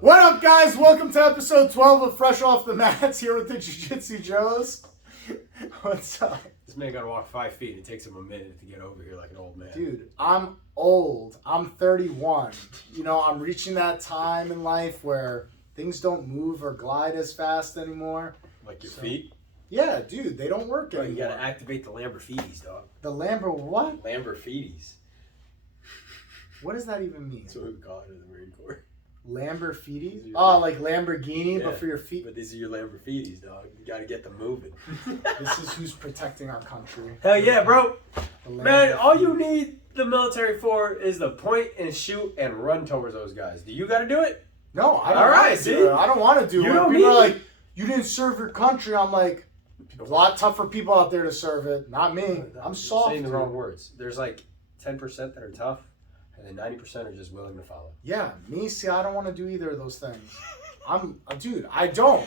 What up, guys? Welcome to episode 12 of Fresh Off the Mats here with the Jiu-Jitsu Joes. What's up? This man gotta walk 5 feet. It takes him a minute to get over here like an old man. Dude, I'm old. I'm 31. You know, I'm reaching that time in life where things don't move or glide as fast anymore. Like your feet? Yeah, dude, they don't work Bro, anymore. you gotta activate the Lamborghinis, dog. The what? Lamborghinis. What does that even mean? That's what we call it in the Marine Corps. Lamborghini? Oh, like Lamborghini, Yeah, but for your feet? But these are your Lamborghinis, dog. You gotta get them moving. This is who's protecting our country. Hell yeah, bro. Man, all you need the military for is the point and shoot and run towards those guys. Do you gotta do it? No, I don't All want right, to see? do it. I don't want to do You it. don't People are need- like, you didn't serve your country. I'm like, a lot tougher people out there to serve it. Not me. I'm soft. Saying the dude. wrong words. There's like 10% that are tough, and then 90% are just willing to follow. Yeah, me. See, I don't want to do either of those things. Dude. I don't.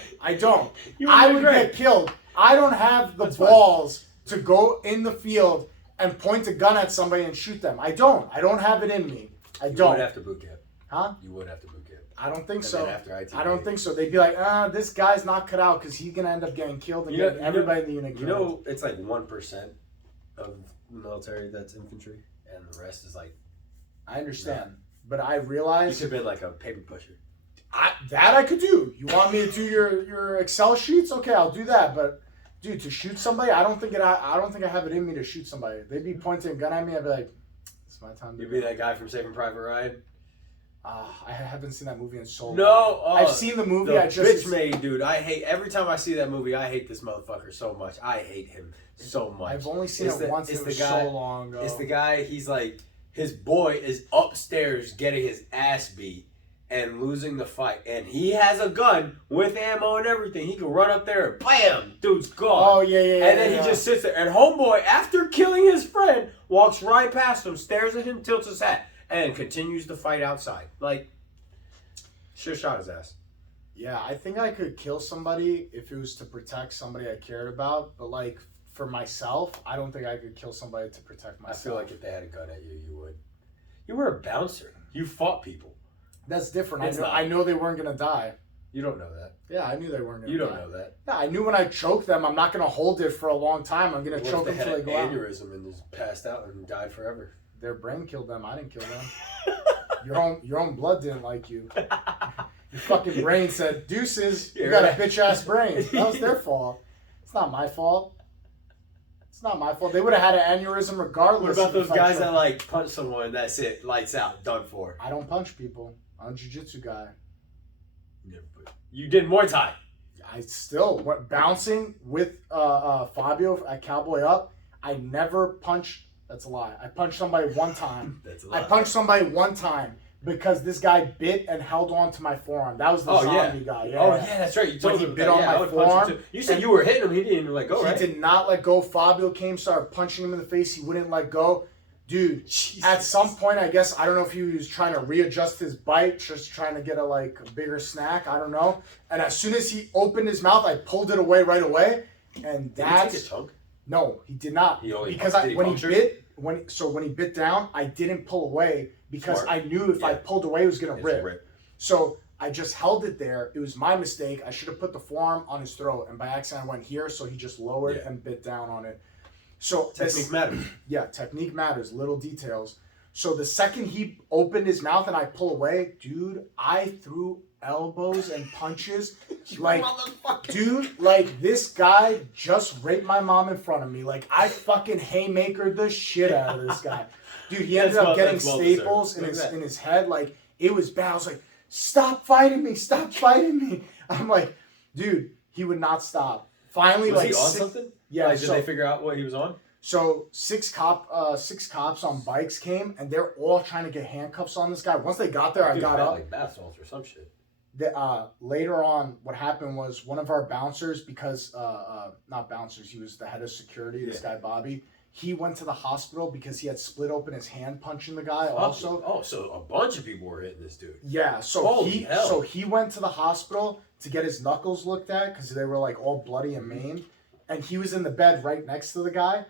I would get killed. I don't have the balls to go in the field and point a gun at somebody and shoot them. I don't have it in me. You would after boot camp. Huh? You would after boot camp. I don't think And so. then after ITP. I don't think so. They'd be like, this guy's not cut out because he's gonna end up getting killed and get everybody in the unit killed. You know, it's like 1% of the military that's infantry, and the rest is like. I understand, but I You realize could have been like a paper pusher. that I could do. You want me to do your Excel sheets? Okay, I'll do that. But dude, to shoot somebody, I don't think I have it in me to shoot somebody. They'd be pointing a gun at me. I'd be like, it's my time. You'd be that guy from Saving Private Ryan. I haven't seen that movie in so long. No, I've seen the movie. The I just bitch made, dude. I hate every time I see that movie. I hate this motherfucker so much. I hate him so much. I've only seen it once. It was so long ago. It's the guy. He's like, his boy is upstairs getting his ass beat and losing the fight, and he has a gun with ammo and everything. He can run up there and bam, dude's gone. Oh yeah. And then he just sits there, and homeboy, after killing his friend, walks right past him, stares at him, tilts his hat, and continues the fight outside. Like, should have shot his ass. Yeah, I think I could kill somebody if it was to protect somebody I cared about, but like for myself, I don't think I could kill somebody to protect myself. I feel like if they had a gun at you, you would. You were a bouncer. You fought people. That's different. It's not. I know they weren't gonna die. You don't know that. Yeah, I knew they weren't gonna die. You don't know that. Yeah, I knew when I choke them, I'm not gonna hold it for a long time. I'm gonna choke them What if until they they had go an out. aneurysm and just passed out and died forever? Their brain killed them. I didn't kill them. Your own blood didn't like you. Your fucking brain said, "Deuces, you got a bitch ass brain." That was their fault. It's not my fault. It's not my fault. They would have had an aneurysm regardless. What about those if I guys choked. that like punch someone and that's it, lights out, done for? I don't punch people. I'm a jiu-jitsu guy. You did Muay Thai. I still went bouncing with Fabio at Cowboy Up. I never punched. That's a lie. I punched somebody one time. That's a lie. I punched somebody one time because this guy bit and held on to my forearm. That was the zombie guy. Yeah. Oh yeah, that's right. You told When he him bit that. on Yeah, my I would punch him forearm, too. You said you were hitting him. He didn't even let go, right? He did not let go. Fabio came, started punching him in the face. He wouldn't let go. Dude, Jesus. at some point, I guess, I don't know if he was trying to readjust his bite, just trying to get a bigger snack. I don't know. And as soon as he opened his mouth, I pulled it away right away. And Did he that's... take a chunk? No, he did not. Because when he bit down, I didn't pull away because Smart. I knew if I pulled away, it was going to It's rip. So I just held it there. It was my mistake. I should have put the forearm on his throat. And by accident, I went here. So he just lowered and bit down on it. So Technique matters. Yeah, technique matters. Little details. So the second he opened his mouth and I pull away, dude, I threw elbows and punches. Dude, this guy just raped my mom in front of me. Like, I fucking haymakered the shit out of this guy. Dude, he ended up getting staples in his head. Like, it was bad. I was like, stop fighting me. Stop fighting me. I'm like, dude, he would not stop. Finally, was he on something? Yeah. Did they figure out what he was on? So six cops on bikes came, and they're all trying to get handcuffs on this guy. Once they got there, I got up. Like bath salts or some shit. Later on, what happened was one of our bouncers, because not bouncers, he was the head of security. This guy Bobby, he went to the hospital because he had split open his hand punching the guy. Also, so a bunch of people were hitting this dude. Yeah, so he went to the hospital to get his knuckles looked at because they were like all bloody and maimed, and he was in the bed right next to the guy.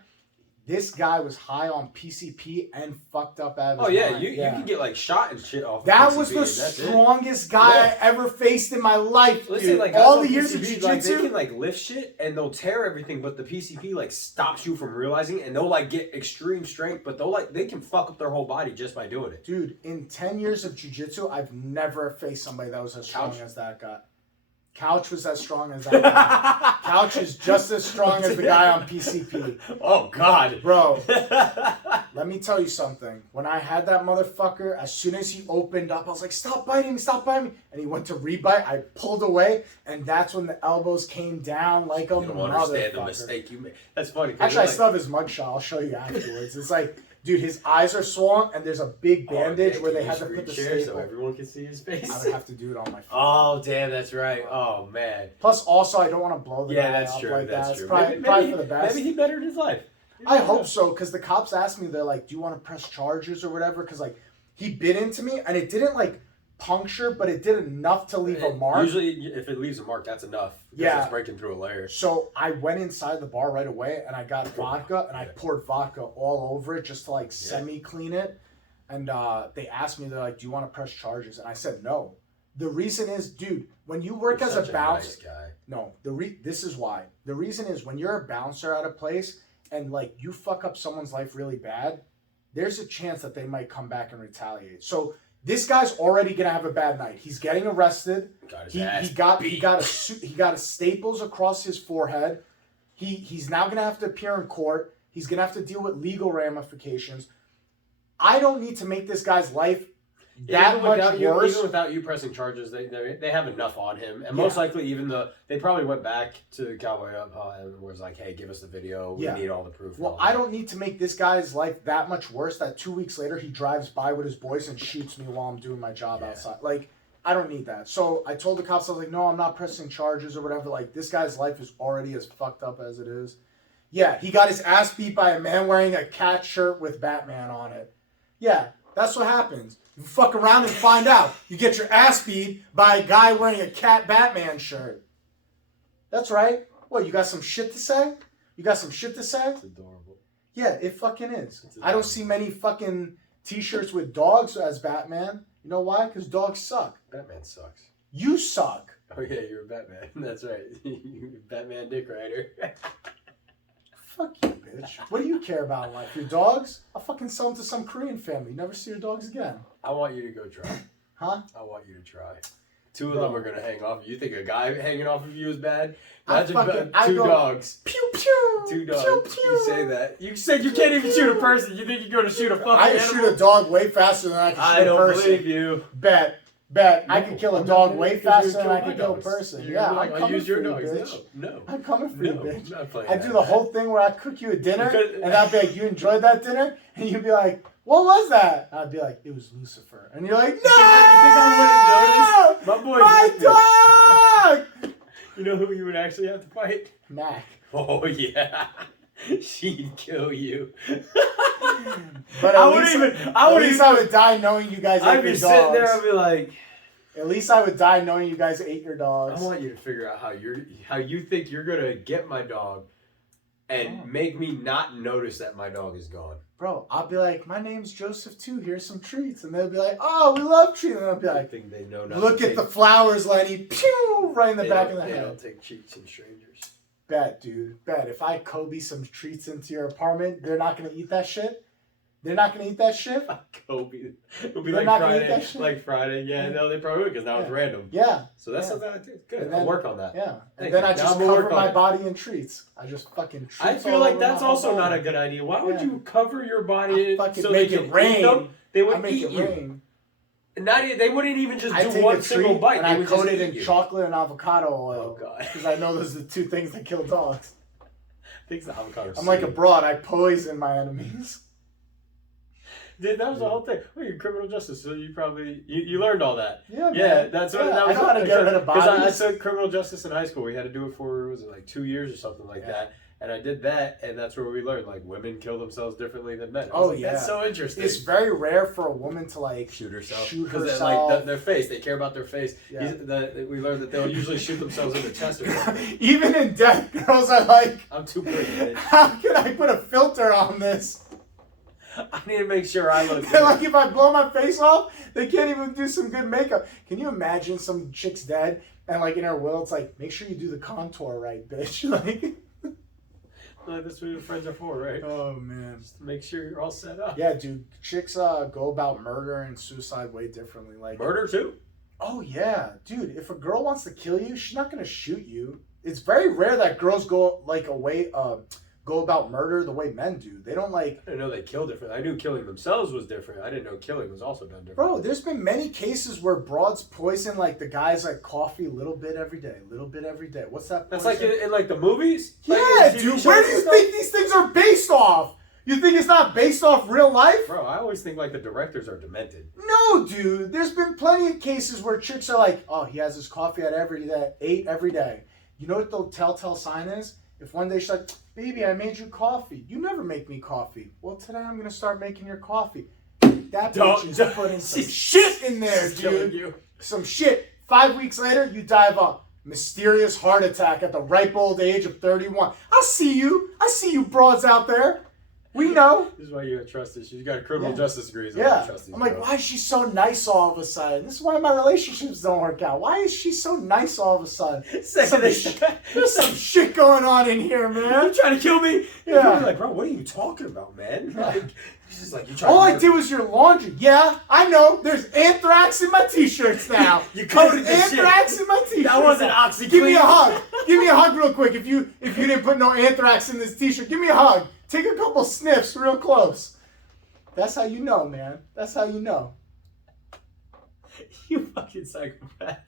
This guy was high on PCP and fucked up out of his Oh yeah, mind. you can get like shot and shit off. That of PCP, was the strongest guy I ever faced in my life. Listen, dude. like all the PCP, years of jiu-jitsu, like, they can like lift shit and they'll tear everything, but the PCP like stops you from realizing, and they'll like get extreme strength, but they can fuck up their whole body just by doing it. Dude, in 10 years of jiu-jitsu, I've never faced somebody that was as strong as that guy. Couch was as strong as that guy. Couch is just as strong as the guy on PCP. Oh, God. Bro, let me tell you something. When I had that motherfucker, as soon as he opened up, I was like, stop biting me, stop biting me. And he went to rebite. I pulled away, and that's when the elbows came down like a motherfucker. You don't understand the mistake you made. That's funny. Actually, I still have his mugshot. I'll show you afterwards. It's like... Dude, his eyes are swollen, and there's a big bandage where they had to put the staple. So everyone can see his face. I would have to do it on my phone. Oh, damn, that's right. Oh, man. Plus, also, I don't want to blow the guy that's up true. like That's that. true. It's probably for the best. Maybe he bettered his life. I hope so, because the cops asked me, they're like, do you want to press charges or whatever? Because, like, he bit into me, and it didn't, like, puncture, but it did enough to leave a mark. Usually, if it leaves a mark, that's enough. Yeah. It's breaking through a layer. So I went inside the bar right away, and I got vodka, and I poured vodka all over it just to, like, semi-clean it. And they asked me, they're like, do you want to press charges? And I said no. The reason is, dude, when you work as a bouncer... Nice guy. No, this is why. The reason is, when you're a bouncer at a place, and, like, you fuck up someone's life really bad, there's a chance that they might come back and retaliate. So... This guy's already gonna have a bad night. He's getting arrested. He got a staples across his forehead. He's now gonna have to appear in court. He's gonna have to deal with legal ramifications. I don't need to make this guy's life that much worse. Even without you pressing charges, they have enough on him, and most likely they probably went back to Cowboy Up and was like, "Hey, give us the video. We need all the proof." Well, I don't need to make this guy's life that much worse. That 2 weeks later he drives by with his boys and shoots me while I'm doing my job outside. Like, I don't need that. So I told the cops, I was like, "No, I'm not pressing charges or whatever. Like, this guy's life is already as fucked up as it is." Yeah, he got his ass beat by a man wearing a cat shirt with Batman on it. Yeah, that's what happens. You fuck around and find out. You get your ass beat by a guy wearing a cat Batman shirt. That's right. What, you got some shit to say? You got some shit to say? It's adorable. Yeah, it fucking is. I don't see many fucking t-shirts with dogs as Batman. You know why? Because dogs suck. Batman sucks. You suck. Oh yeah, you're a Batman. That's right. Batman dick rider. Fuck you, bitch. What do you care about in life? Your dogs? I'll fucking sell them to some Korean family. Never see your dogs again. I want you to go try. Huh? I want you to try. Two of them are gonna hang off. You think a guy hanging off of you is bad? Imagine two dogs. Pew pew. Two dogs. Pew, pew. You say that. You said you can't even shoot a person. You think you're gonna shoot a fucking I can animal? shoot a dog way faster than I can shoot a person. I don't believe you. Bet. I can kill a dog way faster than I can kill a person. Yeah, I'm coming for you, bitch. No. I'm coming for you, bitch. Not playing I do the whole thing where I cook you a dinner, and I'll be like, you enjoyed that dinner? And you'd be like, what was that? I'd be like, it was Lucifer. And you're like, no! You think I wouldn't notice? My dog! You know who you would actually have to fight? Mac. Oh, yeah. She'd kill you. But at least I would die knowing you guys ate your dogs. I'd be sitting there, I'd be like... At least I would die knowing you guys ate your dogs. I want you to figure out how you think you're going to get my dog and make me not notice that my dog is gone. Bro, I'll be like, my name's Joseph too. Here's some treats. And they'll be like, oh, we love treats. And I'll be like, they know look at the flowers, Lenny. Pew! Right in the back of the head. They don't take treats from strangers. Bet, dude. Bet. If I Kobe some treats into your apartment, they're not going to eat that shit? They're not going to eat that shit? Kobe. It'll be they're like Friday. Like Friday. Yeah, no, they probably would because now it's random. Yeah. So that's something I do. Good. I'll work on that. Yeah. And then I just cover my body in treats. I just fucking treats. I feel like that's also not a good idea. Why would you cover your body so make it rain? They would eat you. They wouldn't even just do one single bite. And I coat it in chocolate and avocado oil. Oh, God. Because I know those are the two things that kill dogs. I think the avocado. I'm like a broad. I poison my enemies. Dude, that was the whole thing. Well, you're criminal justice, so you probably you learned all that. Yeah, man. That's what that was. I know how to get rid of bodies. Because I took criminal justice in high school. We had to do it for, was it like 2 years or something like that. And I did that, and that's where we learned, like, women kill themselves differently than men. That's so interesting. It's very rare for a woman to, like, shoot herself. Because, like, their face, they care about their face. Yeah. We learned that they'll usually shoot themselves in the chest or something. Even in death, girls are like, I'm too pretty, man. How can I put a filter on this? I need to make sure I look good. Like, if I blow my face off, they can't even do some good makeup. Can you imagine some chick's dead, and, like, in her will, it's like, make sure you do the contour right, bitch. Like... That's what your friends are for, right? Oh, man. Just to make sure you're all set up. Yeah, dude. Chicks go about murder and suicide way differently. Like murder, too? Oh, yeah. Dude, if a girl wants to kill you, she's not going to shoot you. It's very rare that girls go, like, go about murder the way men do. They don't, like... I didn't know they kill different. I knew killing themselves was different. I didn't know killing was also done different. Bro, there's been many cases where broads poison, like, the guys, like, coffee a little bit every day. What's that poison? That's like in like, the movies? Yeah, like dude. Where do you think these things are based off? You think it's not based off real life? Bro, I always think, like, the directors are demented. No, dude. There's been plenty of cases where chicks are like, oh, he has his coffee at 8 every day. You know what the telltale sign is? If one day she's like, baby, I made you coffee. You never make me coffee. Well, today I'm going to start making your coffee. That bitch is putting some shit in there, dude. Some shit. 5 weeks later, you die of a mysterious heart attack at the ripe old age of 31. I see you. I see you broads out there. We know. This is why you have trust issues. You got criminal justice degrees. Yeah. I'm like, why is she so nice all of a sudden? This is why my relationships don't work out. Why is she so nice all of a sudden? There's some shit going on in here, man. You trying to kill me? Yeah. You're like, bro, what are you talking about, man? Like, he's just like, you trying all I did was your laundry. Yeah, I know. There's anthrax in my t-shirts now. You coated the anthrax in my t-shirts. That wasn't OxyClean. Give me a hug. Give me a hug real quick. If you didn't put no anthrax in this t-shirt, give me a hug. Take a couple sniffs real close. That's how you know, man. That's how you know. You fucking psychopath.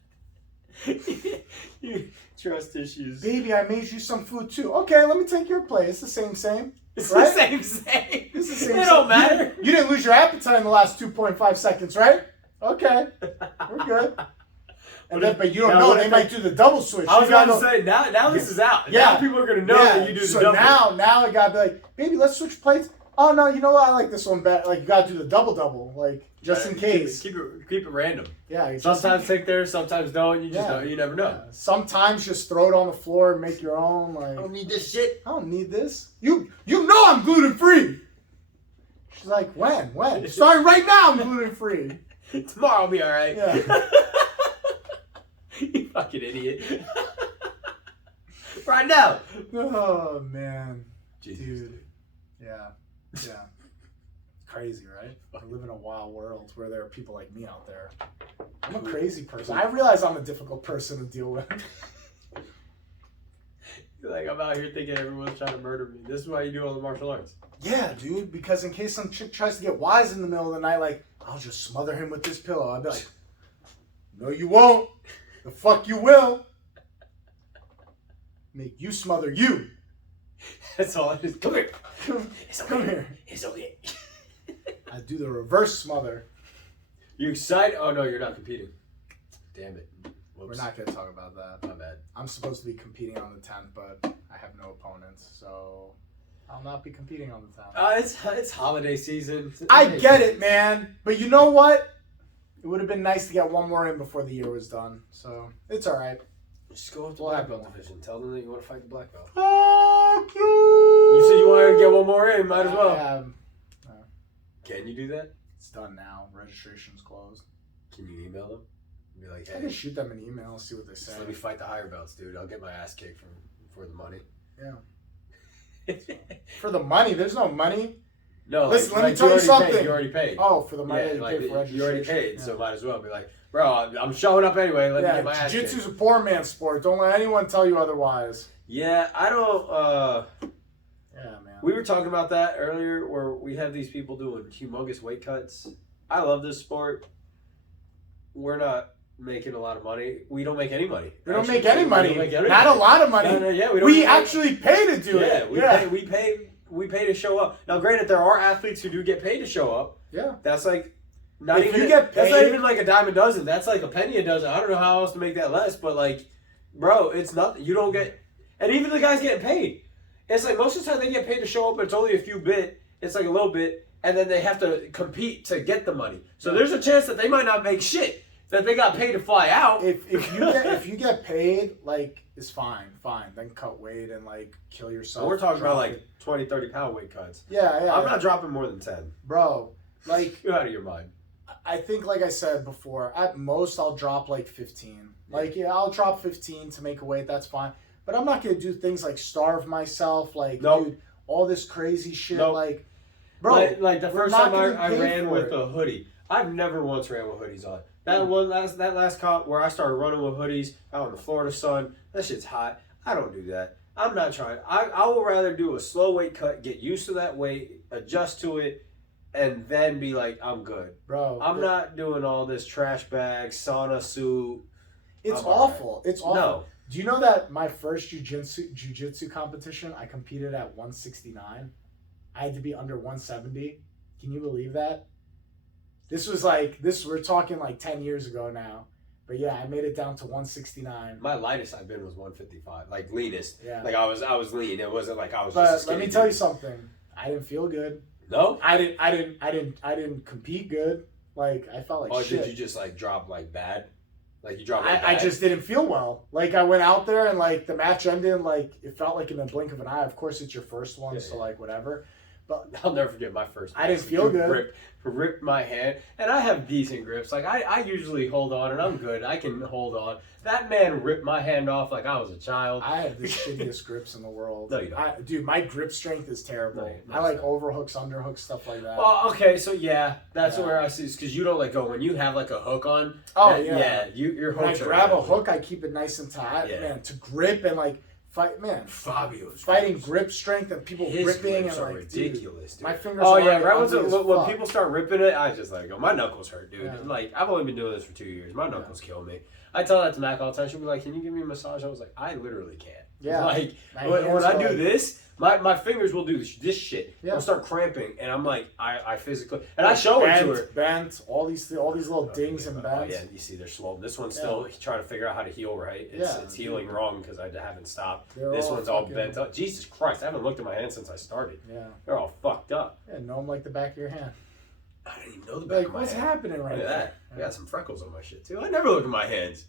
You trust issues. Baby, I made you some food too. Okay, let me take your plate. It's the same. It's right? the same. It's the same. It don't matter. You didn't lose your appetite in the last 2.5 seconds, right? Okay, we're good. But you don't know. They might do the double switch. I was going to say, now this is out. Yeah. Now people are going to know that you do the double. So now I got to be like, baby, let's switch plates. Oh, no, you know what? I like this one better. Like, you got to do the double. Like, just in case. Keep it random. Yeah. Sometimes take theirs, sometimes don't. You just don't. You never know. Yeah. Sometimes just throw it on the floor and make your own. Like, I don't need this shit. I don't need this. You know I'm gluten-free. She's like, when? Starting right now, I'm gluten-free. Tomorrow I'll be all right. Yeah. You fucking idiot. Right now. Oh, man. Jesus, dude. Yeah. Crazy, right? I live in a wild world where there are people like me out there. I'm a crazy person. I realize I'm a difficult person to deal with. Like, I'm out here thinking everyone's trying to murder me. This is why you do all the martial arts. Yeah, dude. Because in case some chick tries to get wise in the middle of the night, like, I'll just smother him with this pillow. I'll be like, no, you won't. The fuck you will. Make you smother you. That's all it is. Come here. Come here. It's okay. I do the reverse smother. You excited? Oh, no, you're not competing. Damn it. Whoops. We're not going to talk about that. My bad. I'm supposed to be competing on the 10th, but I have no opponents, so I'll not be competing on the 10th. It's holiday season. I get it, man. But you know what? It would have been nice to get one more in before the year was done. So, it's all right. Just go with the black belt division. Tell them that you want to fight the black belt. Fuck you! You said you wanted to get one more in. Might as well. Yeah. Can you do that? It's done now. Registration's closed. Can you email them? Be like, hey. I can shoot them an email, see what they say. Let me fight the higher belts, dude. I'll get my ass kicked for the money. Yeah. For the money? There's no money. No, listen, let me tell you something. You already paid. Oh, for the money yeah, you like, paid for registration. You already paid, so might as well be like, bro, I'm showing up anyway. Let me get my ass kicked. Jiu-Jitsu's a poor man's sport. Don't let anyone tell you otherwise. Yeah, I don't. Yeah, man. We were talking about that earlier, where we have these people doing humongous weight cuts. I love this sport. We're not making a lot of money. We don't make any money. We don't make any money. Not a lot of money. No, we actually pay to do it. We pay to show up. Now, granted, there are athletes who do get paid to show up. Yeah. That's like you get paid, that's not even like a dime a dozen. That's like a penny a dozen. I don't know how else to make that less, but like, bro, it's nothing. You don't get, and even the guys getting paid. It's like most of the time they get paid to show up, but it's only a few bit. It's like a little bit, and then they have to compete to get the money. So there's a chance that they might not make shit. That they got paid to fly out. If you get paid, like, it's fine. Then cut weight and like kill yourself. So we're talking about like 20, 30 pound weight cuts. Yeah. I'm not dropping more than 10. Bro, like, you're out of your mind. I think, like I said before, at most I'll drop like 15. Like, I'll drop 15 to make a weight. That's fine. But I'm not gonna do things like starve myself. Like, dude, all this crazy shit. Like, bro, like the first time I ran with a hoodie. I've never once ran with hoodies on. That last comp where I started running with hoodies out in the Florida sun, that shit's hot. I don't do that. I'm not trying. I will rather do a slow weight cut, get used to that weight, adjust to it, and then be like, I'm good. Bro, I'm not doing all this trash bag, sauna suit. It's awful. Right. It's awful. No. Do you know that my first jiu-jitsu competition, I competed at 169? I had to be under 170. Can you believe that? We're talking like 10 years ago now. But yeah, I made it down to 169. My lightest I've been was 155. Like leanest. Yeah. Like I was lean. It wasn't like I was but just a let me tell you something. I didn't feel good. No? I didn't compete good. Like, I felt like shit. Did you just like drop like bad? Like you dropped like I just didn't feel well. Like, I went out there and like the match ended, like it felt like in the blink of an eye. Of course it's your first one, so like whatever. But I'll never forget my first match. I didn't feel good. Ripped my hand, and I have decent grips. Like I usually hold on, and I'm good. I can hold on. That man ripped my hand off like I was a child. I have the shittiest grips in the world. No, you don't. Dude, my grip strength is terrible. I like overhooks, underhooks, stuff like that. Well, okay, so yeah, that's where I see, because you don't let go when you have like a hook on. Oh your when hooks. When I grab a hook, I keep it nice and tight, man. To grip and like. Fabio's fighting grip strength and people ripping and like ridiculous. Dude. My fingers. Oh yeah, right when people start ripping it, I just like go. My knuckles hurt, dude. Yeah. Like I've only been doing this for 2 years. My knuckles kill me. I tell that to Mac all the time. She'll be like, "Can you give me a massage?" I was like, "I literally can't." Yeah. Like when I do this, my fingers will do this shit. Yeah. I'll start cramping, and I'm like, I physically, and I show it to her. Bent, all these little dings and bends. Oh yeah, you see, they're swollen. This one's still trying to figure out how to heal right. It's healing wrong because I haven't stopped. This one's all bent up. Jesus Christ, I haven't looked at my hands since I started. Yeah, they're all fucked up. Yeah, know them like the back of your hand. I didn't even know the back of my hand. What's happening right now? Look at that. I got some freckles on my shit too. I never look at my hands.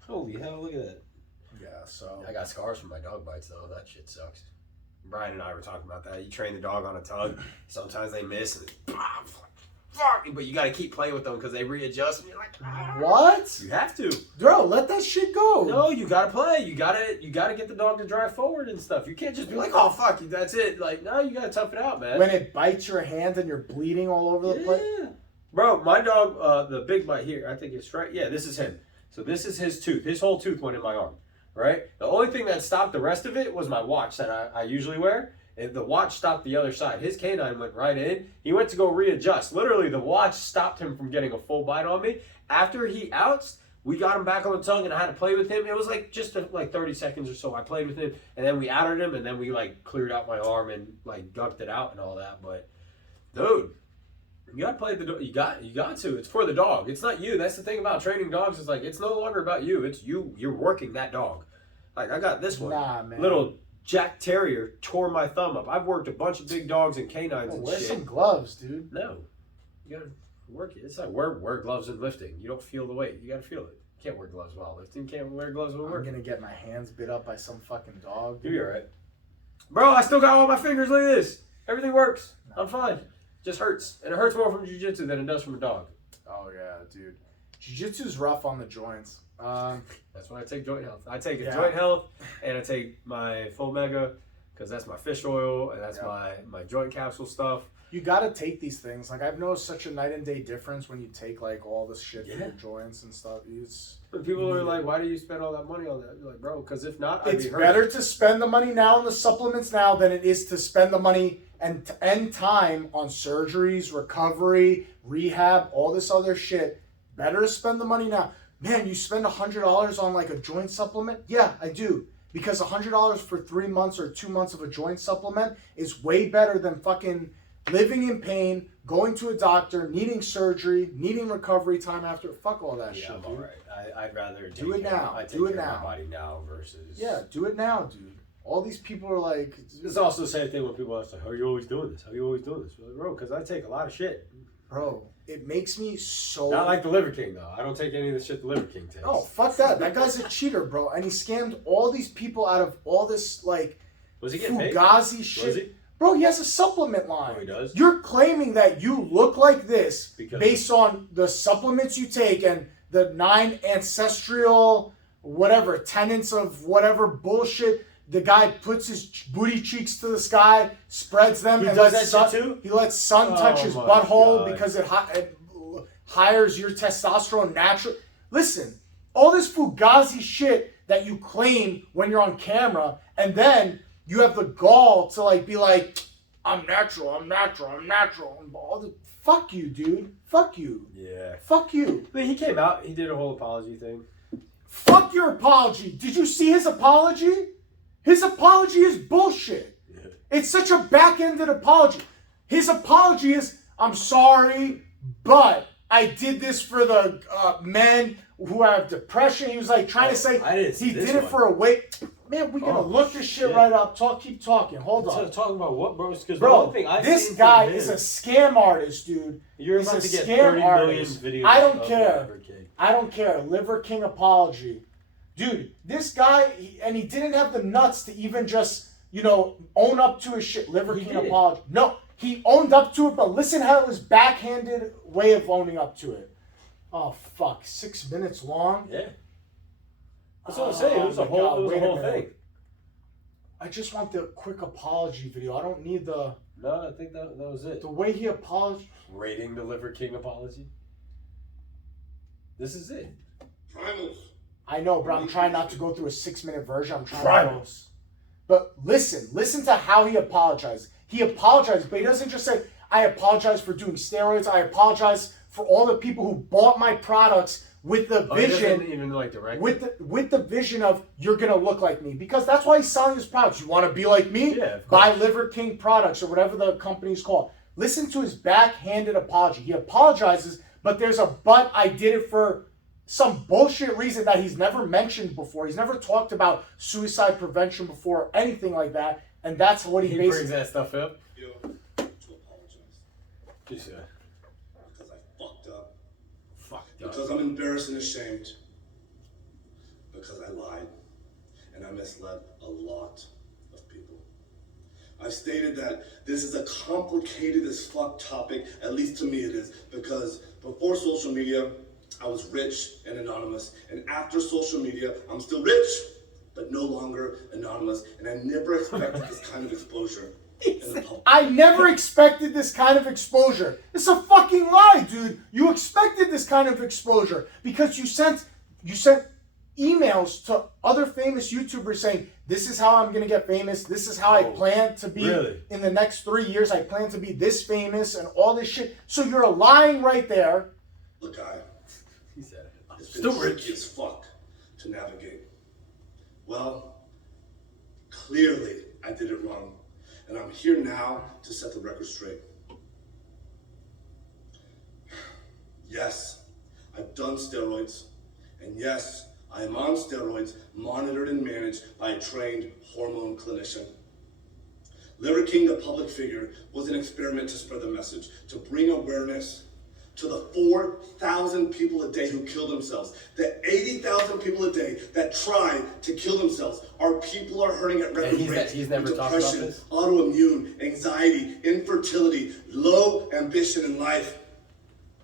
Holy hell, look at that. Yeah, so I got scars from my dog bites though. That shit sucks. Brian and I were talking about that. You train the dog on a tug. Sometimes they miss. And but you got to keep playing with them because they readjust. And you're like, what? You have to, bro. Let that shit go. No, you got to play. You got to get the dog to drive forward and stuff. You can't just be like, oh fuck you, that's it. Like, no, you got to tough it out, man. When it bites your hand and you're bleeding all over the place. Bro, my dog, the big bite here. I think it's right. Yeah, this is him. So this is his tooth. His whole tooth went in my arm. Right? The only thing that stopped the rest of it was my watch that I usually wear. And the watch stopped the other side. His canine went right in. He went to go readjust. Literally, the watch stopped him from getting a full bite on me. After he outs, we got him back on the tongue and I had to play with him. It was like just like 30 seconds or so. I played with him and then we outed him and then we like cleared out my arm and like gunked it out and all that. But dude, you gotta play you got to. It's for the dog. It's not you. That's the thing about training dogs. Is like it's no longer about you. It's you. You're working that dog. Like I got this one. Nah, man. Little Jack Terrier tore my thumb up. I've worked a bunch of big dogs and canines and wear shit. Some gloves, dude. No, you gotta work it. It's like wear gloves in lifting. You don't feel the weight. You gotta feel it. You can't wear gloves while lifting. Can't wear gloves while working. I'm gonna get my hands bit up by some fucking dog. You'll be alright, bro. I still got all my fingers. Look at this. Everything works. I'm fine. Just hurts, and it hurts more from jiu-jitsu than it does from a dog. Oh yeah, dude. Jiu-jitsu's rough on the joints. That's why I take joint health. I take joint health, and I take my full mega because that's my fish oil and that's my joint capsule stuff. You gotta take these things. Like I've noticed such a night and day difference when you take like all this shit for your joints and stuff. People are like, "Why do you spend all that money on that?" You're like, bro, because if not, it's better to spend the money now on the supplements now than it is to spend the money and end time on surgeries, recovery, rehab, all this other shit. Better to spend the money now. Man, you spend $100 on like a joint supplement? Yeah, I do. Because $100 for 3 months or 2 months of a joint supplement is way better than fucking living in pain, going to a doctor, needing surgery, needing recovery time after. Fuck all that shit, I'm dude. all right. I'd rather do it now. I take do it care now. of my body now versus. Yeah, do it now, dude. all these people are like... It's also the same thing when people ask, like, how are you always doing this? How are you always doing this? Like, bro, because I take a lot of shit. Bro, it makes me so... Not like the Liver King, though. I don't take any of the shit the Liver King takes. No, fuck that. That guy's a cheater, bro. And he scammed all these people out of all this, like, was he getting Fugazi paid? shit. Was he? Bro, he has a supplement line. Oh, he does? You're claiming that you look like this based on the supplements you take and the 9 ancestral, whatever, tenets of whatever bullshit. The guy puts his booty cheeks to the sky, spreads them, he and does lets that shit too? He lets sun touch his butthole because it hires your testosterone naturally. Listen, all this Fugazi shit that you claim when you're on camera, and then you have the gall to like be like, I'm natural. And all the, fuck you, dude. Fuck you. Yeah. Fuck you. But he came out, he did a whole apology thing. Fuck your apology. Did you see his apology? His apology is bullshit. Yeah. It's such a back-ended apology. His apology is, I'm sorry, but I did this for the men who have depression. He was like trying to say he did it for a weight. Man, we're gonna look this shit right up. Keep talking. Hold on. Talking about what, bro? Bro, this guy is a scam artist, dude. You're about to get 30 million videos. I don't care. I don't care. Liver King apology. Dude, this guy, he didn't have the nuts to even just, own up to his shit. Liver King apology. No, he owned up to it, but listen how it was backhanded way of owning up to it. Oh, fuck. 6 minutes long? Yeah. That's what I'm saying. It was a whole thing. I just want the quick apology video. I don't need the... No, I think that was it. The way he apologized... Rating the Liver King apology. This is it. Primals. I know, but I'm trying not to go through a 6-minute version. I'm trying to go... But listen to how he apologized. He apologized, but he doesn't just say, I apologize for doing steroids. I apologize for all the people who bought my products with the vision, even like with the vision of you're gonna look like me, because that's why he's selling his products. You want to be like me? Yeah, buy Liver King products or whatever the company's called. Listen to his backhanded apology. He apologizes, but there's a but. I did it for some bullshit reason that he's never mentioned before. He's never talked about suicide prevention before or anything like that, and that's what he basically brings that stuff up. To apologize. Just, because I fucked up. Because I'm embarrassed and ashamed. Because I lied. And I misled a lot of people. I've stated that this is a complicated as fuck topic, at least to me it is, because before social media, I was rich and anonymous. And after social media, I'm still rich, but no longer anonymous. And I never expected this kind of exposure. I never expected this kind of exposure. It's a fucking lie, dude. You expected this kind of exposure because you sent emails to other famous YouTubers saying, this is how I'm going to get famous. This is how I plan to be in the next 3 years. I plan to be this famous and all this shit. So you're lying right there. Look, he said it. It's been tricky as fuck to navigate. Well, clearly I did it wrong. And I'm here now to set the record straight. Yes, I've done steroids. And yes, I am on steroids, monitored and managed by a trained hormone clinician. Liver King, the public figure, was an experiment to spread the message, to bring awareness to the 4,000 people a day who kill themselves, the 80,000 people a day that try to kill themselves. Our people are hurting at record rates. He's never talked about this. Autoimmune, anxiety, infertility, low ambition in life.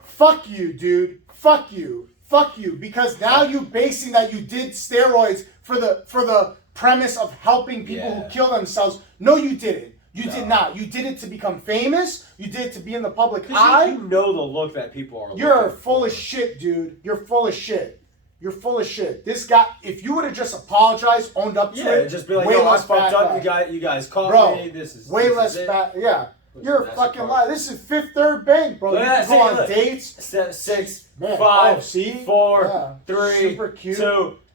Fuck you, dude. Fuck you. Fuck you. Because now you're basing that you did steroids for the premise of helping people who kill themselves. No, you didn't. You did not. You did it to become famous. You did it to be in the public eye. You know the look that people are. You're full of shit, dude. You're full of shit. You're full of shit. This guy, if you would have just apologized, owned up to it, just be like, yo, I fucked up. You guys called me. This is way less bad. Yeah. You're a fucking liar. This is Fifth Third Bank, bro. You can go on dates. 6, 5, 4, 3,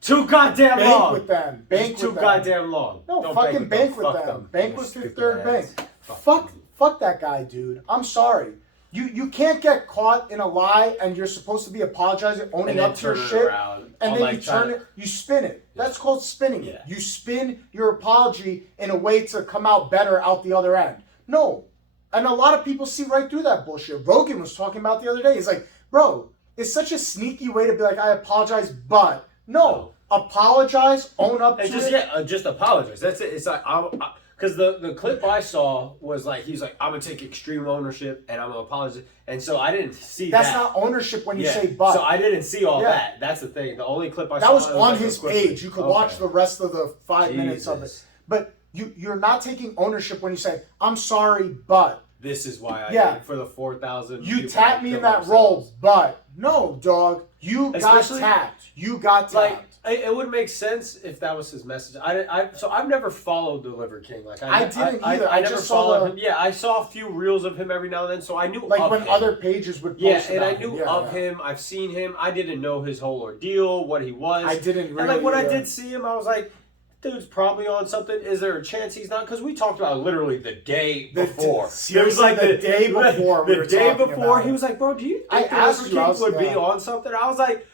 2 goddamn long. Bank with them. Bank with them. Too goddamn long. No, fucking bank with them. Bank with Fifth Third Bank. Fuck that guy, dude. I'm sorry. You can't get caught in a lie and you're supposed to be apologizing, owning up to your shit. and then you turn it, you spin it. That's called spinning it. You spin your apology in a way to come out better out the other end. No. And a lot of people see right through that bullshit. Rogan was talking about the other day. He's like, bro, it's such a sneaky way to be like, I apologize, but no. Apologize, own up to it. Just apologize. That's it. It's like, because the clip I saw was like, he's like, I'm going to take extreme ownership and I'm going to apologize. And so I didn't see That's not ownership when you say but. So I didn't see all that. That's the thing. The only clip I saw. That was on his page. You could watch the rest of the 5 minutes of it. But you're not taking ownership when you say, I'm sorry, but. This is why I did for the 4,000. You tapped me in that role, but. No, dog. You got tapped. You got tapped. Like, it would make sense if that was his message. So I've never followed the Liver King. Like I didn't either. I never followed him. Yeah, I saw a few reels of him every now and then, so I knew like of when him. Other pages would post and I knew of him. I've seen him. I didn't know his whole ordeal, what he was. I didn't really. And like when I did see him, I was like, dude's probably on something. Is there a chance he's not? Because we talked about it literally the day before. It was like the day before. The day before, he was like, bro, do you think the Liver King would be on something? I was like,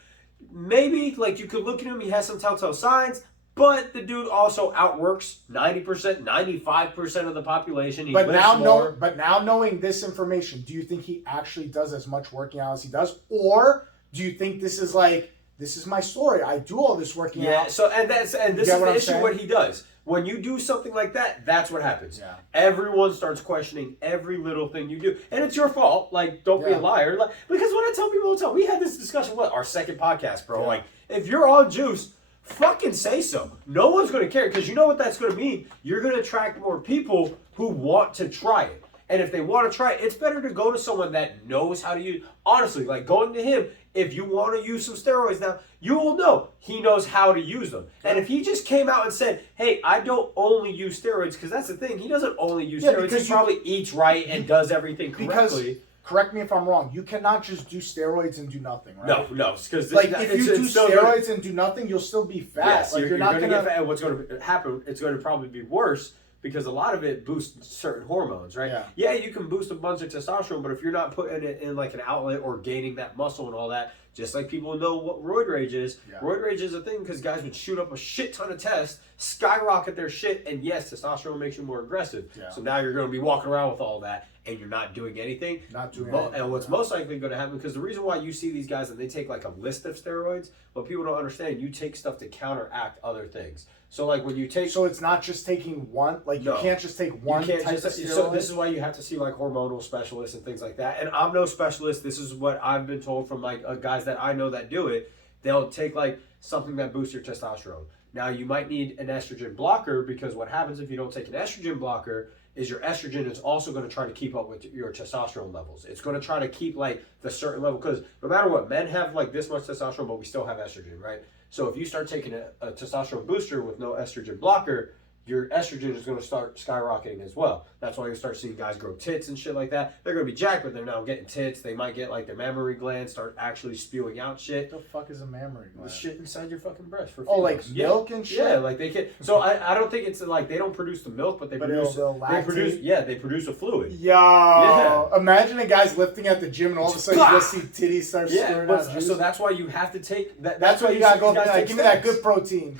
maybe, like, you could look at him, he has some telltale signs, but the dude also outworks 90%, 95% of the population. But now knowing this information, do you think he actually does as much working out as he does? Or do you think this is like, this is my story, I do all this working out? Yeah, so, and this is the issue, what he does. When you do something like that, that's what happens. Yeah. Everyone starts questioning every little thing you do. And it's your fault. Like, don't be a liar. Like, because when I tell people all the time, we had this discussion, our second podcast, bro. Yeah. Like, if you're on juice, fucking say so. No one's going to care, because you know what that's going to mean? You're going to attract more people who want to try it. And if they want to try it, it's better to go to someone that knows how to use. Honestly, like going to him, if you want to use some steroids now, you will know he knows how to use them. And if he just came out and said, hey, I don't only use steroids, because that's the thing, he doesn't only use steroids, he probably eats right and does everything correctly. Because, correct me if I'm wrong, you cannot just do steroids and do nothing, right? No, because like if you do steroids and do nothing, you'll still be fat. Yes, like, you're not going to get fat. And what's going to happen, it's going to probably be worse, because a lot of it boosts certain hormones, right? Yeah, you can boost a bunch of testosterone, but if you're not putting it in like an outlet or gaining that muscle and all that, just like people know what roid rage is. Yeah. Roid rage is a thing because guys would shoot up a shit ton of tests, skyrocket their shit, and yes, testosterone makes you more aggressive. Yeah. So now you're going to be walking around with all that, and you're not doing anything. And what's most likely going to happen, because the reason why you see these guys and they take like a list of steroids, what people don't understand, you take stuff to counteract other things. So like when you take... So it's not just taking one, like you can't just take one type of steroid? So this is why you have to see like hormonal specialists and things like that. And I'm no specialist. This is what I've been told from like guys that I know that do it. They'll take like something that boosts your testosterone. Now you might need an estrogen blocker, because what happens if you don't take an estrogen blocker is your estrogen is also going to try to keep up with your testosterone levels. It's going to try to keep like the certain level, because no matter what, men have like this much testosterone, but we still have estrogen, right? So if you start taking a testosterone booster with no estrogen blocker, your estrogen is going to start skyrocketing as well. That's why you start seeing guys grow tits and shit like that. They're going to be jacked, but they're now getting tits. They might get like their mammary glands start actually spewing out shit. What the fuck is a mammary gland? The shit inside your fucking breast for females. Oh, like milk and shit? Yeah, like they can. So I don't think it's like they don't produce the milk, but they produce a fluid. Yo, imagine a guy's lifting at the gym and all of a sudden you just see titties start squirting out juice. So that's why you have to take that. That's why you gotta go like, give me that good protein.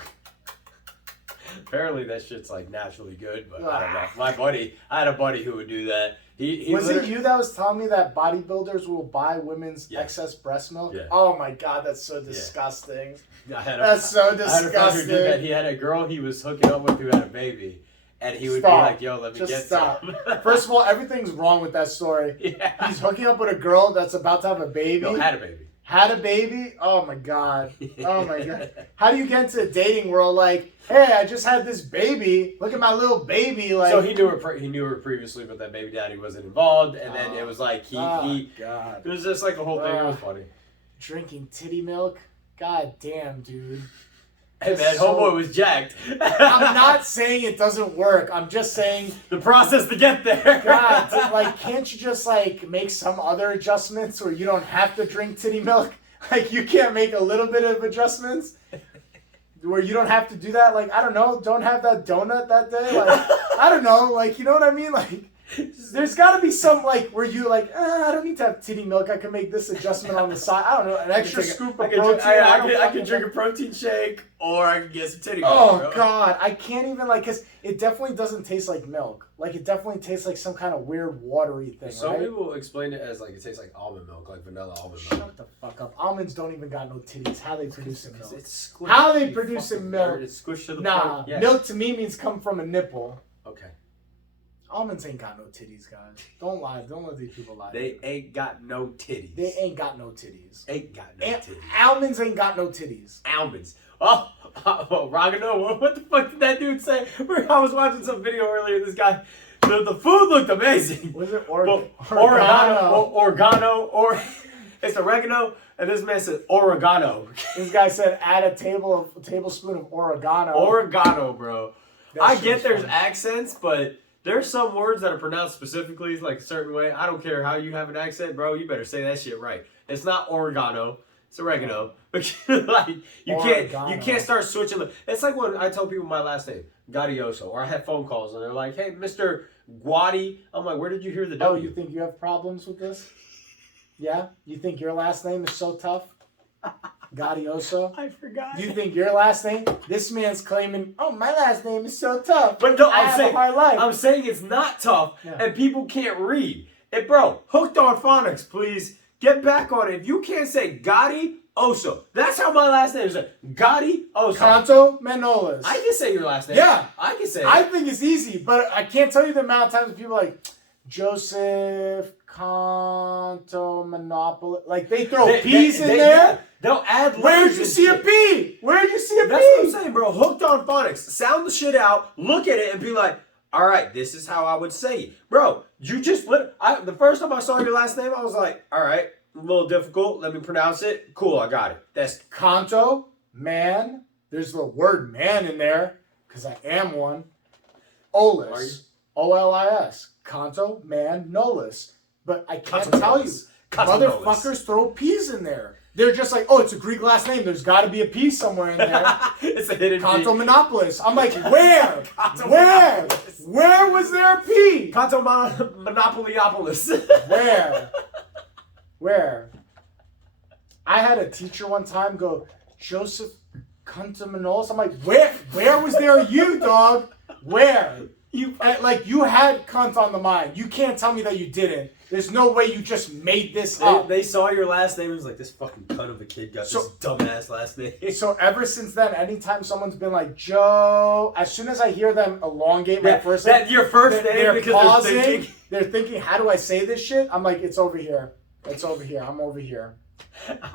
Apparently that shit's like naturally good, but I don't know. I had a buddy who would do that. Was it you that was telling me that bodybuilders will buy women's excess breast milk? Yeah. Oh my god, that's so disgusting. That's so disgusting. I had a friend who did that. He had a girl he was hooking up with who had a baby. And he would be like, yo, let me get some. First of all, everything's wrong with that story. Yeah. He's hooking up with a girl that's about to have a baby. No, had a baby. Had a baby? Oh my god. Oh my god. How do you get into a dating world like, hey, I just had this baby. Look at my little baby. Like, so he knew her previously, but that baby daddy wasn't involved. And then it was like God. It was just like a whole thing. It was funny. Drinking titty milk? God damn, dude. Hey man, homeboy was jacked. I'm not saying it doesn't work. I'm just saying the process to get there. God, like, can't you just like make some other adjustments where you don't have to drink titty milk? Like, you can't make a little bit of adjustments where you don't have to do that. Like, I don't know, don't have that donut that day. Like, I don't know. Like, you know what I mean? Like, There's got to be some like where you like, I don't need to have titty milk. I can make this adjustment on the side. I don't know, an extra scoop of protein. I can drink a protein shake, or I can get some titty milk. Oh God, I can't even like, cause it definitely doesn't taste like milk. Like it definitely tastes like some kind of weird watery thing. Some people explain it as like it tastes like almond milk, like vanilla almond milk. Shut the fuck up. Almonds don't even got no titties. How they producing milk? It's squished. How they producing milk? It's squished to the Nah, point. Yes. milk to me means come from a nipple. Okay. Almonds ain't got no titties, guys. Don't lie. Don't let these people lie. They ain't got no titties. They ain't got no titties. Ain't got no titties. Almonds ain't got no titties. Almonds. Oh, Ragano, what the fuck did that dude say? I was watching some video earlier. This guy, the food looked amazing. Was it oregano? Or it's oregano, and this man said oregano. This guy said add a tablespoon of oregano. Oregano, bro. I get there's funny. accents, but there's some words that are pronounced specifically like a certain way. I don't care how you have an accent, bro. You better say that shit right. It's not oregano. It's oregano. Like you can't start switching. It's like when I tell people my last name, Gaudioso, or I have phone calls and they're like, "Hey, Mr. Guadi." I'm like, "Where did you hear the W?" Oh, you think you have problems with this? Yeah, you think your last name is so tough, Gaudioso? I forgot. Do you think your last name? This man's claiming, "Oh, my last name is so tough." But no, I have a hard life. I'm saying it's not tough, and people can't read. And bro, hooked on phonics, please get back on it. If you can't say Gotti Oso, that's how my last name is. Gotti Oso. Canto Manolis. I can say your last name. Yeah, I can say it. I think it's easy, but I can't tell you the amount of times people are like Joseph Canto Monopoly. Like they throw P's in there. Yeah, they'll add. Where'd you see a P? Where'd you see a P? That's what I'm saying, bro. Hooked on phonics. Sound the shit out. Look at it and be like, all right, this is how I would say it, bro. You just the first time I saw your last name, I was like, all right, a little difficult. Let me pronounce it. Cool, I got it. That's Canto, man. There's the word man in there because I am one. Olis, O-L-I-S. Canto, man, Nolis. But I can't tell you. Motherfuckers throw P's in there. They're just like, oh, it's a Greek last name. There's got to be a P somewhere in there. It's a hidden Canto P. Monopolis. I'm like, where? Where? Where was there a P? Canto Monopoliopolis. Where? I had a teacher one time go, Joseph Canto Manolis. I'm like, where? Where was there a U, dog? Where? You had cunt on the mind. You can't tell me that you didn't. There's no way you just made this up. They saw your last name and was like, this fucking cunt of a kid got this dumbass last name. So ever since then, anytime someone's been like, Joe, as soon as I hear them elongate my first name, your first name they're because pausing. They're thinking, how do I say this shit? I'm like, it's over here. It's over here. I'm over here.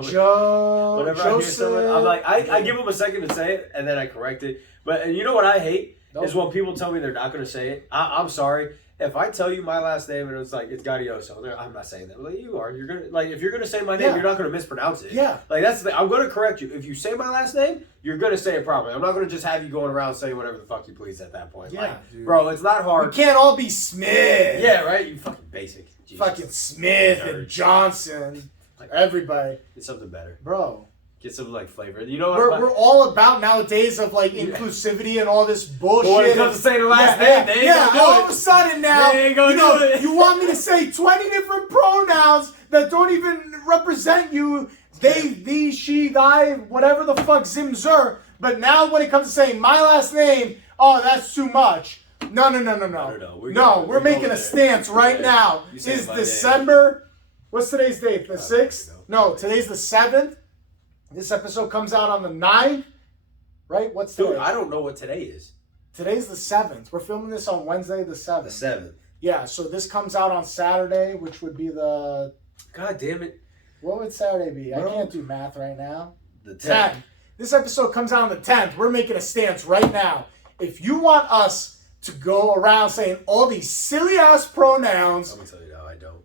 Joe. Whenever I hear someone, I'm like, I give them a second to say it and then I correct it. But you know what I hate? Is when people tell me they're not going to say it. I'm sorry. If I tell you my last name and it's like, it's Gaudioso, I'm not saying that. Like, you are. You're going to, like, if you're going to say my name, you're not going to mispronounce it. Yeah. Like, I'm going to correct you. If you say my last name, you're going to say it properly. I'm not going to just have you going around saying whatever the fuck you please at that point. Yeah, like, dude. Bro, it's not hard. We can't all be Smith. Yeah, right? You fucking basic. Jesus. Fucking Smith and Johnson. Like, everybody. Get something better. Bro. Get some, like, flavor. You know what? We're all about nowadays of, like, inclusivity and all this bullshit. But when it comes to saying the last name, they ain't gonna do all it. of a sudden now, They ain't gonna do it. You want me to say 20 different pronouns that don't even represent you. They, thee, she, thy, whatever the fuck, zim, zer. But now when it comes to saying my last name, oh, that's too much. No. We're making a stance right now. It's December. What's today's date? The 6th? No, today's the 7th. This episode comes out on the 9th, right? What's today? Dude, I don't know what today is. Today's the 7th. We're filming this on Wednesday, the 7th. The 7th. Yeah, so this comes out on Saturday, which would be the... God damn it. What would Saturday be? Bro. I can't do math right now. The 10th. This episode comes out on the 10th. We're making a stance right now. If you want us to go around saying all these silly-ass pronouns... I'm going to tell you now, I don't.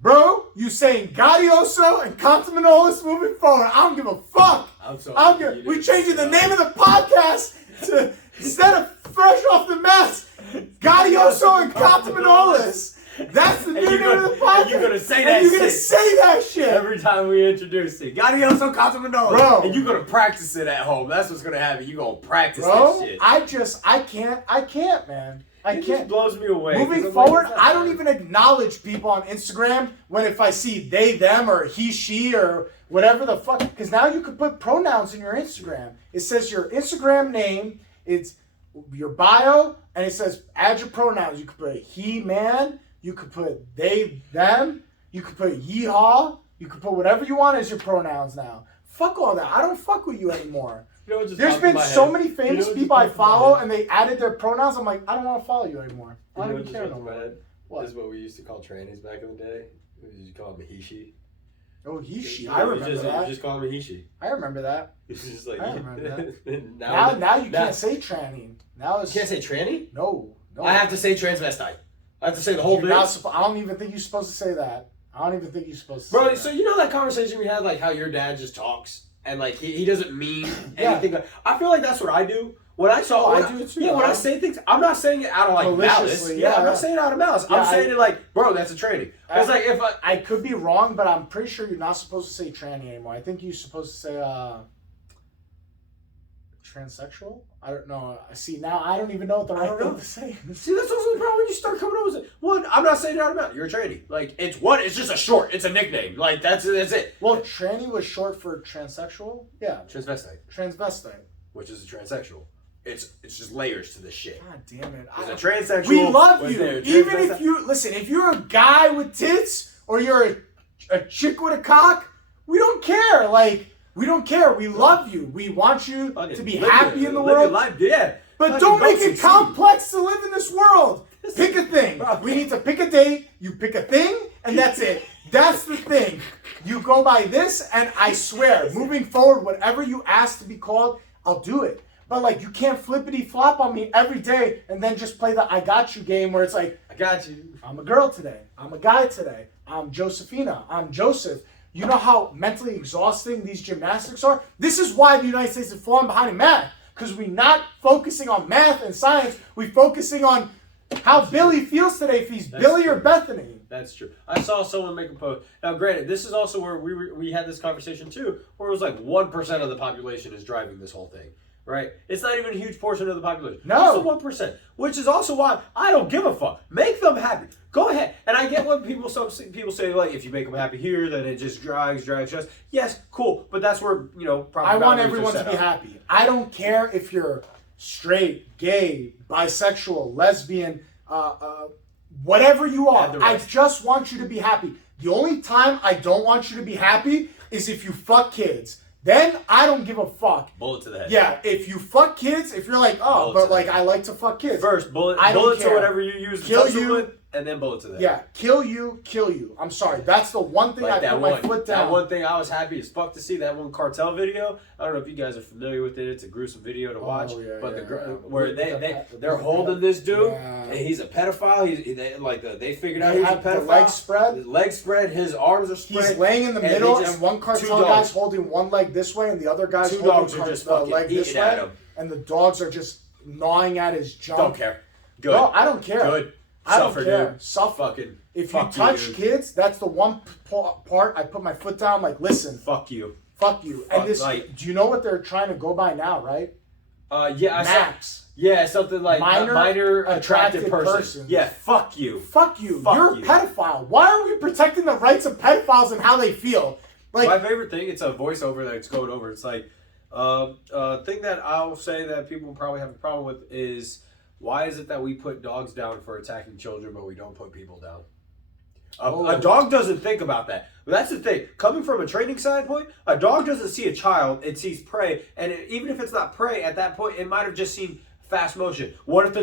Bro, you saying Gaudioso and Contaminolis moving forward. I don't give a fuck. I'm sorry. We're changing the name of the podcast to, instead of fresh off the mess, Gaudioso and Contaminolis. That's the new name of the podcast. And you're going to say that shit. You're going to say that shit. Every time we introduce it. Gaudioso Contaminolis. Bro. And you're going to practice it at home. That's what's going to happen. You're going to practice Bro, that shit. I can't, man. It just blows me away. Moving forward, I don't even acknowledge people on Instagram if I see they, them, or he, she, or whatever the fuck. Because now you can put pronouns in your Instagram. It says your Instagram name, it's your bio, and it says add your pronouns. You could put he, man. You could put they, them. You could put yeehaw. You could put whatever you want as your pronouns now. Fuck all that. I don't fuck with you anymore. There's been so many famous people I follow, and they added their pronouns. I'm like, I don't want to follow you anymore. I don't even care no more. What? This is what we used to call trannies back in the day. We used to call them he, she. Oh, he, she. I remember that. Just call him he, she. I remember that. It's just like, I remember that. now you can't say tranny. Now it's, you can't say tranny? No. I have to say transvestite. I have to say the whole thing. I don't even think you're supposed to say that. I don't even think you're supposed to say Bro, that. so you know that conversation we had, like how your dad just talks and like he doesn't mean anything. Like, I feel like that's what I do. When I saw, I do it too. Yeah, when I say things, I'm not saying it out of like malice. Yeah, I'm not saying it out of malice. I'm saying it like, bro, that's a tranny. It's like if I could be wrong, but I'm pretty sure you're not supposed to say tranny anymore. I think you're supposed to say transsexual. I don't know. See, now I don't even know what the right thing to say. See, that's also the problem when you start coming over with it. One, I'm not saying it out of malice. You're a tranny. Like it's just a short. It's a nickname. Like that's it. Well, tranny was short for transsexual. Yeah. Transvestite. Which is a transsexual. It's just layers to this shit. God damn it. There's a transsexual. We love you. Even if if you're a guy with tits or you're a chick with a cock, we don't care. Like, we don't care. We love you. We want you to be happy in the world. Life, yeah. But don't make it complex to live in this world. Pick a thing. We need to pick a date. You pick a thing, and that's it. That's the thing. You go by this, and I swear, moving forward, whatever you ask to be called, I'll do it. But like, you can't flippity flop on me every day and then just play the I got you game where it's like, I got you. I'm a girl today. I'm a guy today. I'm Josephina. I'm Joseph. You know how mentally exhausting these gymnastics are? This is why the United States is falling behind in math. Because we're not focusing on math and science. We're focusing on how Billy feels today, if he's Billy or Bethany. That's true. I saw someone make a post. Now, granted, this is also where we had this conversation too, where it was like 1% of the population is driving this whole thing. Right? It's not even a huge portion of the population. No. It's 1%. Which is also why I don't give a fuck. Make them happy. Go ahead. And I get what some people say, like, if you make them happy here, then it just drags. Yes, cool. But that's where, probably I want everyone to be happy. I don't care if you're straight, gay, bisexual, lesbian, whatever you are. I just want you to be happy. The only time I don't want you to be happy is if you fuck kids. Then I don't give a fuck. Bullet to the head. Yeah, if you fuck kids, if you're like, oh, but like I like to fuck kids. First, bullets or whatever you use to touch them with, and then bullet to the head. Yeah, kill you. I'm sorry. That's the one thing I put my foot down. That one thing I was happy as fuck to see, that one cartel video. I don't know if you guys are familiar with it. It's a gruesome video to watch. Where they're holding this dude, and he's a pedophile. They figured out he's a pedophile. The leg spread. His arms are spread. He's laying in the middle, and one cartel guy's holding one leg this way, and the other guy's holding the leg this way. And the dogs are just gnawing at his junk. Don't care. Good. No, I don't care. Good. I don't care. Fucking. If you touch kids, that's the one part I put my foot down. Like, listen. Fuck you. And this. Do you know what they're trying to go by now? Right? Yeah. Max. Yeah, something like minor attractive person. Yeah. Fuck you. You're a pedophile. Why are we protecting the rights of pedophiles and how they feel? Like, my favorite thing. It's a voiceover that's going over. It's like thing that I'll say that people probably have a problem with is. Why is it that we put dogs down for attacking children, but we don't put people down? A dog doesn't think about that. But that's the thing. Coming from a training standpoint, a dog doesn't see a child. It sees prey. And even if it's not prey, at that point, it might have just seen fast motion. What if the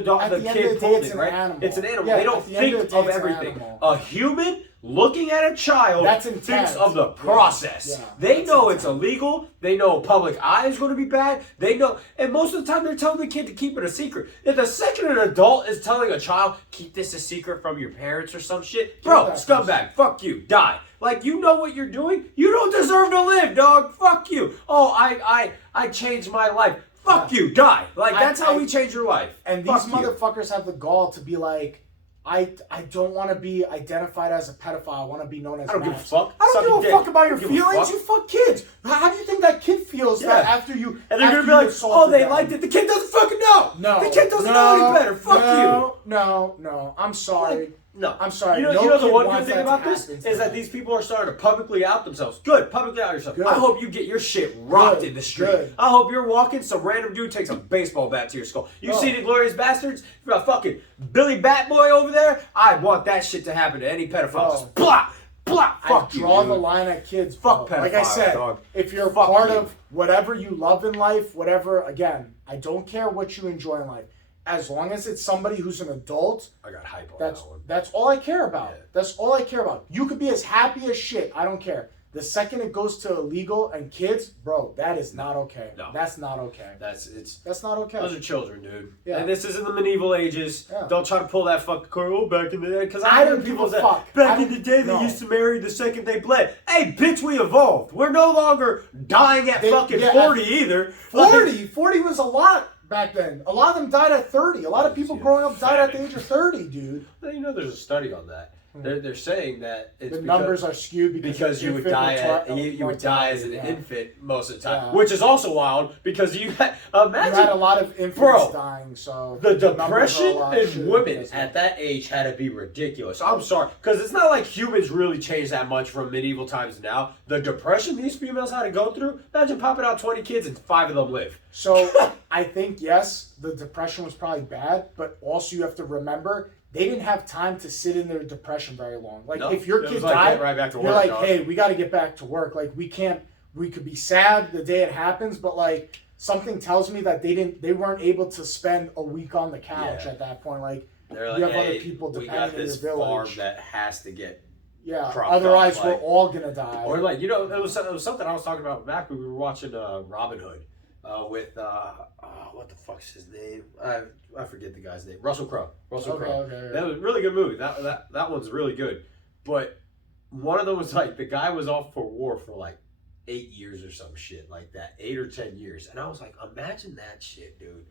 kid pulled it, right? It's an animal. Yeah, they don't think of everything. A human looking at a child thinks of the process. Yeah, they know it's illegal. They know public eye is going to be bad. They know, and most of the time they're telling the kid to keep it a secret. If the second an adult is telling a child, keep this a secret from your parents or some shit, bro, scumbag, fuck you, die. Like, you know what you're doing? You don't deserve to live, dog. Fuck you. Oh, I changed my life. Fuck you, die. Like, that's how we change your life. And these motherfuckers have the gall to be like, I don't want to be identified as a pedophile. I want to be known as I don't give a Max. fuck. I don't give a fuck about your Give a feelings. fuck. You fuck kids. How do you think that kid feels that after you... And they're after going to be like, oh, they them? liked it. The kid doesn't fucking know. No. The kid doesn't know any better. Fuck you. No. I'm sorry. No. I'm sorry. You know the one good thing about this is that these people are starting to publicly out themselves. Good. Publicly out yourself. Good. I hope you get your shit rocked Good. in the street. Good. I hope you're walking, some random dude takes a baseball bat to your skull. You see the Glorious Bastards? You got fucking Billy Bat Boy over there? I want that shit to happen to any pedophile. Just blah, blah. Fuck you, draw dude. the line at kids. Fuck Like I pedophiles, said, dog. if you're Fuck part you. of whatever you love in life, whatever, again, I don't care what you enjoy in life. As long as it's somebody who's an adult, I got hype on that's that one. that's all I care about. Yeah. That's all I care about. You could be as happy as shit. I don't care. The second it goes to illegal and kids, bro, that is not okay. No. That's not okay. That's not okay. Those are children, dude. Yeah. And this isn't the medieval ages. Yeah. Don't try to pull that fucking card. Oh, back in the day. Because I don't give a fuck. Back in the day, they used to marry the second they bled. Hey, bitch, we evolved. We're no longer dying at fucking 40 either. 40 was a lot back then. A lot of them died at 30. A lot of people growing up died at the age of 30, dude. You know, there's a study on that. They're saying that it's The numbers are skewed because you would die you would die as an infant most of the time, Yeah. which is also wild because you had imagine you had a lot of infants dying, so the numbers are a depression lot in shittier women because of at that age had to be ridiculous. I'm sorry, because it's not like humans really changed that much from medieval times to now. The depression these females had to go through, imagine popping out 20 kids and 5 of them live. So I think, yes, the depression was probably bad, but also you have to remember they didn't have time to sit in their depression very long. Like, No, if your it kid was like died, get right back to you're work, like, dog. hey, we got to get back to work. Like, we could be sad the day it happens, but like, something tells me that they weren't able to spend a week on the couch Yeah. at that point. Like, They're you like, have hey, other people we got depending on this your farm village. that has to get Yeah, cropped otherwise up, we're like- all gonna die. Or like, you know, it was something I was talking about back when we were watching Robin Hood with what the fuck's his name? I forget the guy's name. Russell Crowe. Russell Crowe. Okay. That was a really good movie. That one's really good. But one of them was like the guy was off for war for like 8 years or some shit like that, 8 or 10 years, and I was like, imagine that shit, dude.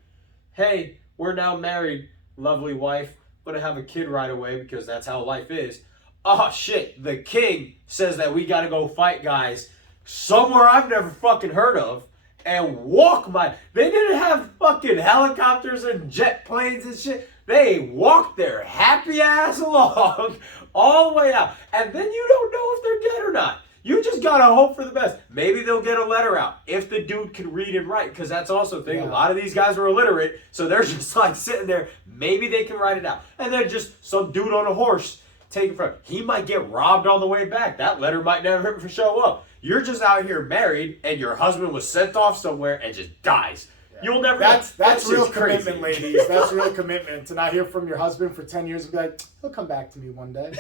Hey, we're now married, lovely wife. Gonna have a kid right away because that's how life is. Oh shit, the king says that we gotta go fight guys somewhere I've never fucking heard of and walk they didn't have fucking helicopters and jet planes and shit. They walked their happy ass along all the way out. And then you don't know if they're dead or not. You just gotta hope for the best. Maybe they'll get a letter out if the dude can read and write, because that's also the thing. Yeah. A lot of these guys are illiterate, so they're just like sitting there. Maybe they can write it out. And then just some dude on a horse taking from. He might get robbed on the way back. That letter might never show up. You're just out here married, and your husband was sent off somewhere and just dies. Yeah. You'll never. That's real crazy. commitment, ladies. That's real commitment. To not hear from your husband for 10 years and be like, he'll come back to me one day.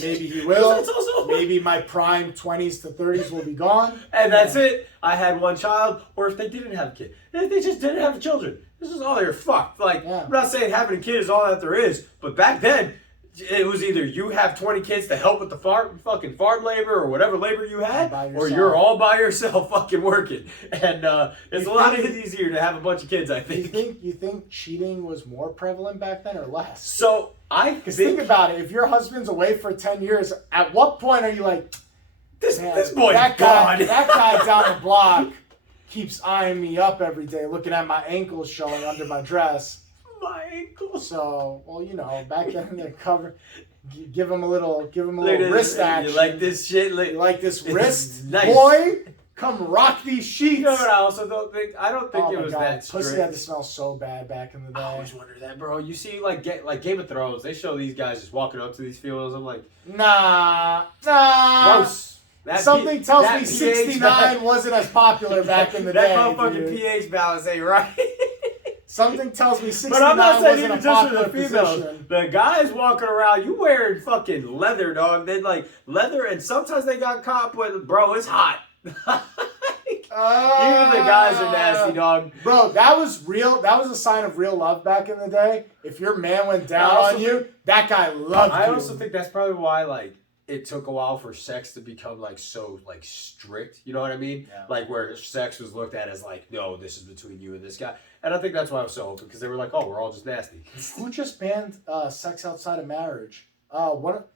Maybe he will. That's also Maybe my prime 20s to 30s will be gone. And that's it. I had one child, or if they didn't have a kid, if they just didn't have children, this is all they're fucked. Like, Yeah. I'm not saying having a kid is all that there is, but back then, it was either you have 20 kids to help with the fucking farm labor or whatever labor you had, By or yourself. you're all by yourself fucking working. And it's a lot easier to have a bunch of kids, I think. You think cheating was more prevalent back then or less? So I Think about it. If your husband's away for 10 years, at what point are you like, this man, boy's that gone. guy down the block keeps eyeing me up every day, looking at my ankles showing under my dress. My ankle. So, well, you know, back then they give him a little Look at wrist this, action. You like this shit? You like this It's wrist, nice. boy? Come rock these sheets. You know what I also don't think? I don't think Oh it my was God, that strict. pussy had to smell so bad back in the day. I always wonder that, bro. You see, like Game of Thrones, they show these guys just walking up to these females. I'm like, Nah. gross. Something tells that me pH 69 wasn't as popular back in the that day. motherfucking dude. pH balance ain't right. Something tells me 69 But I'm not saying wasn't even a just for popular the females. position. The guys walking around, you wearing fucking leather, dog. They like leather, and sometimes they got caught with, bro, it's hot. Even the guys are nasty, dog. Bro, that was real. That was a sign of real love back in the day. If your man went down I also on you, that guy loved you. I also think that's probably why, like, it took a while for sex to become like so like strict. You know what I mean? Yeah. Like where sex was looked at as like, no, this is between you and this guy. And I think that's why I was so open because they were like, oh, we're all just nasty. Who just banned sex outside of marriage? What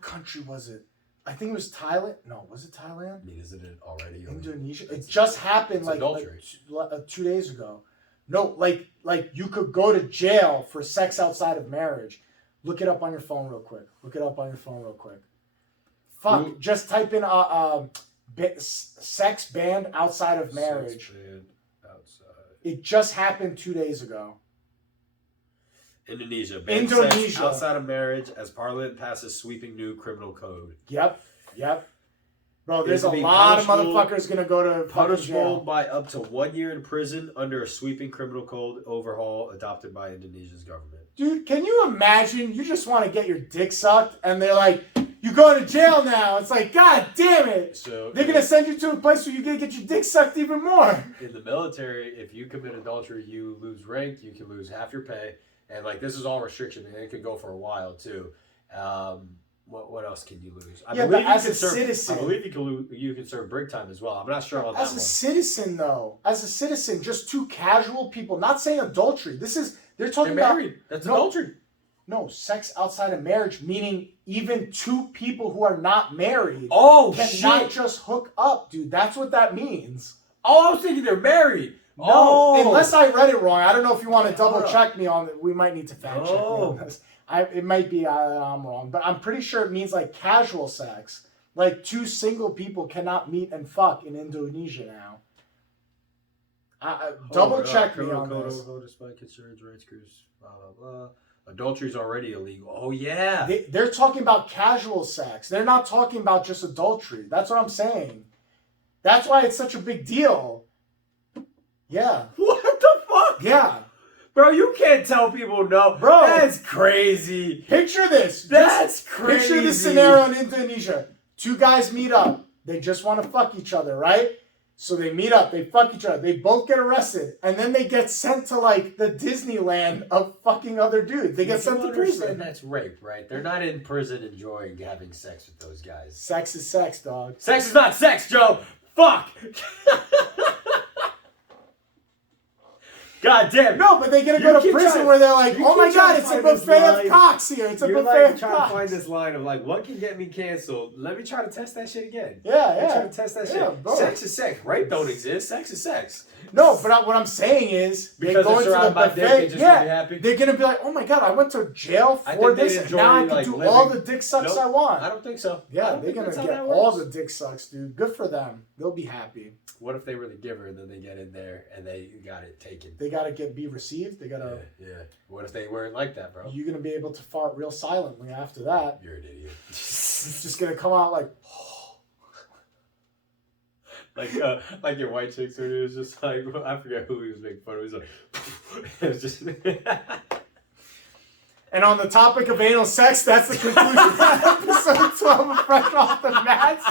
country was it? I think it was Thailand. No, was it Thailand? I mean, isn't it already Indonesia? It just happened like 2 days ago. No, like you could go to jail for sex outside of marriage. Look it up on your phone real quick. Fuck, just type in sex banned outside of marriage. Sex banned outside. It just happened 2 days ago. Indonesia. Banned sex outside of marriage as Parliament passes sweeping new criminal code. Yep. Bro, there's a lot of motherfuckers gonna go to punishable by up to 1 year in prison under a sweeping criminal code overhaul adopted by Indonesia's government. Dude, can you imagine? You just want to get your dick sucked, and they're like, "You go to jail now." It's like, God damn it! So they're gonna send you to a place where you're gonna get your dick sucked even more. In the military, if you commit adultery, you lose rank. You can lose half your pay, and like this is all restriction, and it could go for a while too. What else can you lose? I believe as a citizen, I believe you can serve break time as well. I'm not sure on that one. As a citizen, though, just two casual people. Not saying adultery. They're talking about married. That's adultery. No, sex outside of marriage, meaning even two people who are not married. Cannot just hook up, dude. That's what that means. Oh, I was thinking they're married. No, unless I read it wrong. I don't know if you want to double check me on it. We might need to fact check me on this. It might be I'm wrong, but I'm pretty sure it means like casual sex. Like two single people cannot meet and fuck in Indonesia now. Double check me on this. Adultery is already illegal. Oh yeah. They're talking about casual sex. They're not talking about just adultery. That's what I'm saying. That's why it's such a big deal. Yeah. What the fuck? Yeah. Bro, you can't tell people no. Bro, that's crazy. Picture this. That's crazy. Picture this scenario in Indonesia. Two guys meet up. They just want to fuck each other, right? So they meet up. They fuck each other. They both get arrested. And then they get sent to, like, the Disneyland of fucking other dudes. They get sent to prison. That's rape, right? They're not in prison enjoying having sex with those guys. Sex is sex, dog. Sex is not sex, Joe. Fuck. God damn. No, but they're going to go to prison where they're like, oh my God, it's a buffet of cocks here. It's a buffet of cocks. You're trying to find this line of like, what can get me canceled? Let me try to test that shit again. Yeah. Try to test that shit. Bro. Sex is sex. Rape don't exist. Sex is sex. No, but what I'm saying is, because they're surrounded by dick, they're going to be like, oh my God, I went to jail for this, and now I can do all the dick sucks I want. I don't think so. Yeah, they're going to get all the dick sucks, dude. Good for them. They'll be happy. What if they were the giver and then they get in there and they got it taken? They got to be received. They got to... Yeah. What if they weren't like that, bro? You're going to be able to fart real silently after that. You're an idiot. It's just going to come out like... like your white chicks, where it was just like, I forget who he was making fun of. He was like, it was just. And on the topic of anal sex, that's the conclusion of episode 12 of Fresh Off the Mats.